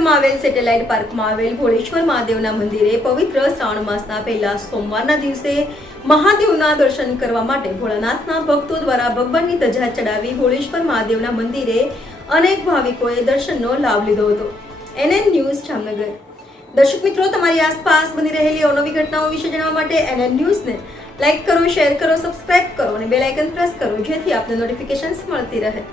જામનગરમાં આવેલ સેટેલાઇટ પાર્કમાં આવેલ ભોળેશ્વર મહાદેવના મંદિરે પવિત્ર શ્રાવણ માસના પહેલા સોમવારના દિવસે મહાદેવના દર્શન કરવા માટે ભોળાનાથના ભક્તો દ્વારા ભગવાનની ધજા ચડાવી ભોળેશ્વર મહાદેવના મંદિરે અનેક ભાવિકોએ દર્શનનો લાભ લીધો હતો. NN news Jamnagar. દર્શક મિત્રો, તમારી આસપાસ બની રહેલી અવનવી ઘટનાઓ વિશે જાણવા માટે NN ન્યૂઝને લાઇક કરો, શેર કરો, સબસ્ક્રાઇબ કરો અને બેલ આઇકન પ્રેસ કરો, જેથી આપને નોટિફિકેશન્સ મળતી રહે.